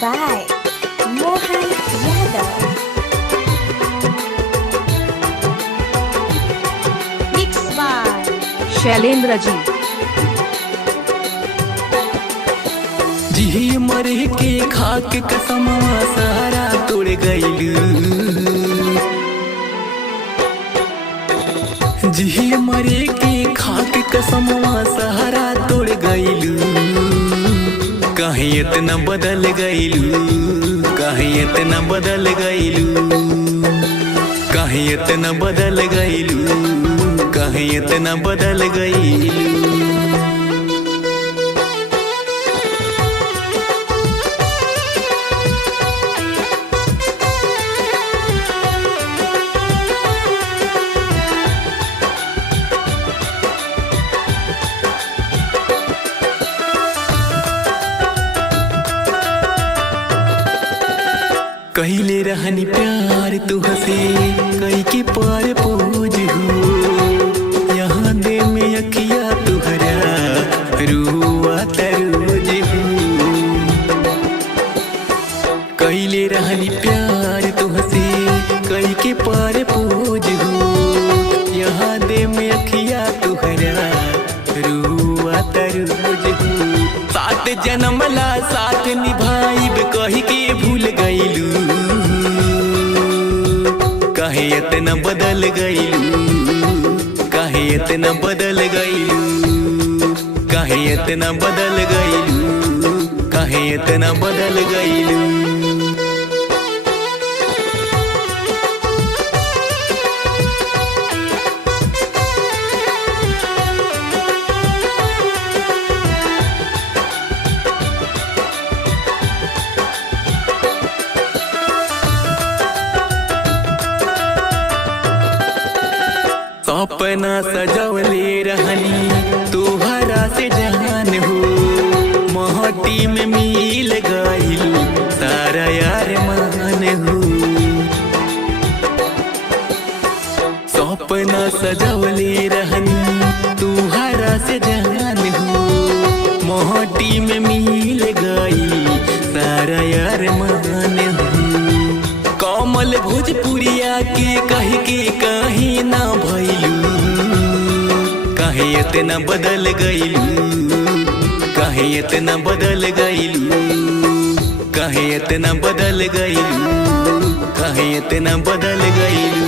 by Mohan Yadav. Mixed by Shailendra ji. जी मरे के खाक कसमवा सारा तोड़ गइलू। जी मरे के खाक कसमवा सारा तोड़ गइलू। कहीं इतना बदल गइलू, कहीं इतना बदल गइलू, कहीं इतना बदल गइलू, कहीं इतना बदल गइलू। कहिले रहनी प्यार तुहसे कई के पार पूज हो। यहाँ दे में अखिया तुहरा रुआ तरोज हो। कहिले रहनी प्यार तुहसे कई के पार पूज हो। यहाँ दे में अखिया तुहरा रुआ तरोज हो। साथ जन्मला साथ निभाइब कही के भूल गइलू। काहे इतना बदल गइलू, काहे इतना बदल गइलू, काहे इतना बदल गइलू, काहे इतना बदल गइलू। सपना सजवले रहनी तुहरा से जान हो। महटी में मिल गइल सारा यार मान हो। सपना सजवले रहनी तुहरा से जान हो। महटी में मिल गइल सारा यार मान हो। कमल भोजपुरिया के कह के कहीं ना भइलू। काहे इतना बदल गइलू, काहे इतना बदल गइलू, काहे इतना बदल गइलू, काहे इतना बदल गइलू।